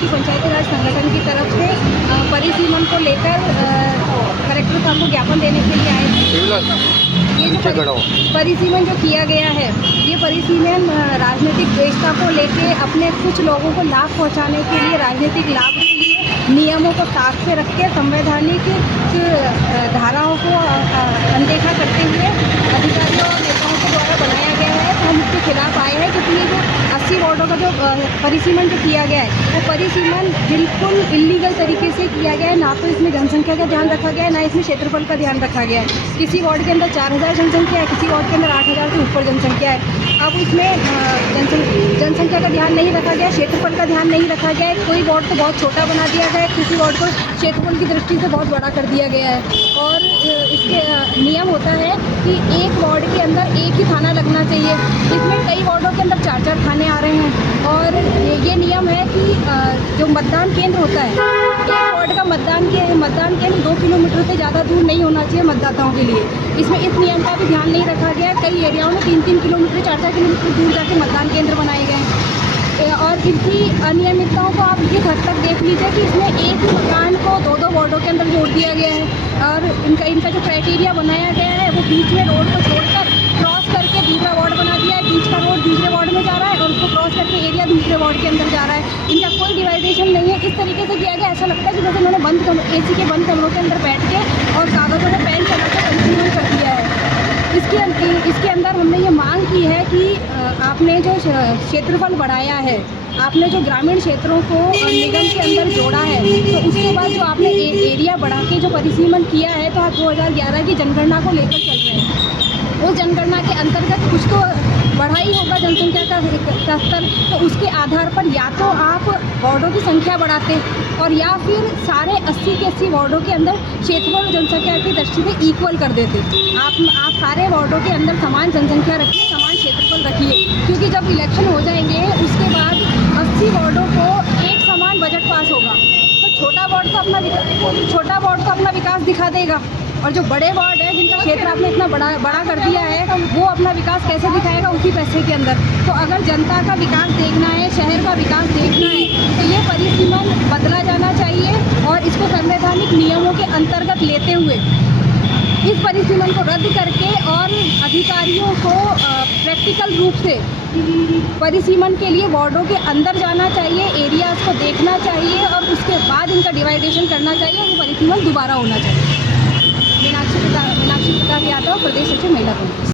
की पंचायती राज संगठन की तरफ से परिसीमन को लेकर कलेक्टर साहब को ज्ञापन देने के लिए आए थे। ये जो परिसीमन जो किया गया है, ये परिसीमन राजनीतिक द्वेषता को लेके अपने कुछ लोगों को लाभ पहुंचाने के लिए, राजनीतिक लाभ के लिए नियमों को साथ से रख के संवैधानिक धाराओं को अनदेखा करते हुए अधिकारियों और नेताओं के द्वारा बनाया गया है। तो हम इसके खिलाफ आए हैं, क्योंकि ये जो 80 वार्डों का जो परिसीमन जो किया गया है, वो परिसीमन बिल्कुल इलीगल तरीके से किया गया है। ना तो इसमें जनसंख्या का ध्यान रखा गया है, ना इसमें क्षेत्रफल का ध्यान रखा गया है। किसी वार्ड के अंदर 4000 जनसंख्या है, किसी वार्ड के अंदर 8000 से ऊपर जनसंख्या है। अब इसमें जनसंख्या का ध्यान नहीं रखा गया, क्षेत्रफल का ध्यान नहीं रखा गया है। कोई वार्ड को बहुत छोटा बना दिया गया है, किसी वार्ड को क्षेत्रफल की दृष्टि से बहुत बड़ा कर दिया गया है। और इसके नियम होता है कि एक वार्ड के अंदर एक ही थाना लगना चाहिए। इसमें कई वार्डों के अंदर 4-4 थाने आ रहे हैं। और ये नियम है कि जो मतदान केंद्र होता है, एक वार्ड का मतदान केंद्र 2 किलोमीटर से ज़्यादा दूर नहीं होना चाहिए मतदाताओं के लिए। इसमें इस नियम का भी ध्यान नहीं रखा गया। कई एरियाओं में 3-3 किलोमीटर 4-4 किलोमीटर दूर जाके मतदान केंद्र बनाए गए हैं। और इनकी अनियमितताओं को आप इस हद तक देख लीजिए कि इसमें एक ही मकान को 2-2 वार्डों के अंदर जोड़ दिया गया है। और इनका जो क्राइटेरिया बनाया गया है, वो बीच में रोड को छोड़कर क्रॉस करके दूसरा वार्ड बना दिया है। बीच का रोड दूसरे वार्ड में जा रहा है और उसको क्रॉस करके एरिया दूसरे वार्ड के अंदर जा रहा है। इनका कोई डिवाइडेशन नहीं है। इस तरीके से किया गया, ऐसा लगता है कि जैसे उन्होंने AC के बंद कमरों के अंदर बैठ के और कागज़ों में पेन चला के परिसीमन कर दिया है। इसके अंदर हमने ये मांग की है कि आपने जो क्षेत्रफल बढ़ाया है, आपने जो ग्रामीण क्षेत्रों को निगम के अंदर जोड़ा है, तो उसके बाद जो आपने एरिया बढ़ा के जो परिसीमन किया है, तो आप 2011 की जनगणना को लेकर चल रहे हैं। उस जनगणना के अंतर्गत कुछ तो बढ़ा ही होगा जनसंख्या का स्तर। तो उसके आधार पर या तो आप वार्डों की संख्या बढ़ाते और या फिर सारे 80 के 80 वार्डों के अंदर क्षेत्रफल और जनसंख्या की दृष्टि से इक्वल कर देते। आप सारे वार्डों के अंदर समान जनसंख्या रखिए, समान क्षेत्रफल रखिए, क्योंकि जब इलेक्शन हो जाएंगे उसके बाद 80 वार्डों को एक समान बजट पास होगा। तो छोटा वार्ड तो अपना विकास दिखा देगा, और जो बड़े वार्ड है जिनका क्षेत्र आपने इतना बड़ा कर दिया है, वो अपना विकास कैसे दिखाएगा उसी पैसे के अंदर। तो अगर जनता का विकास देखना है, शहर का विकास देखना है, तो ये परिसीमन बदला जाना चाहिए और इसको संवैधानिक नियमों के अंतर्गत लेते हुए इस परिसीमन को रद्द करके और अधिकारियों को प्रैक्टिकल रूप से परिसीमन के लिए वार्डों के अंदर जाना चाहिए, एरियाज़ को देखना चाहिए और उसके बाद इनका डिवाइडेशन करना चाहिए और ये परिसीमन दोबारा होना चाहिए। मीनाक्षी प्रताप यादव, प्रदेश सचिव महिला कांग्रेस।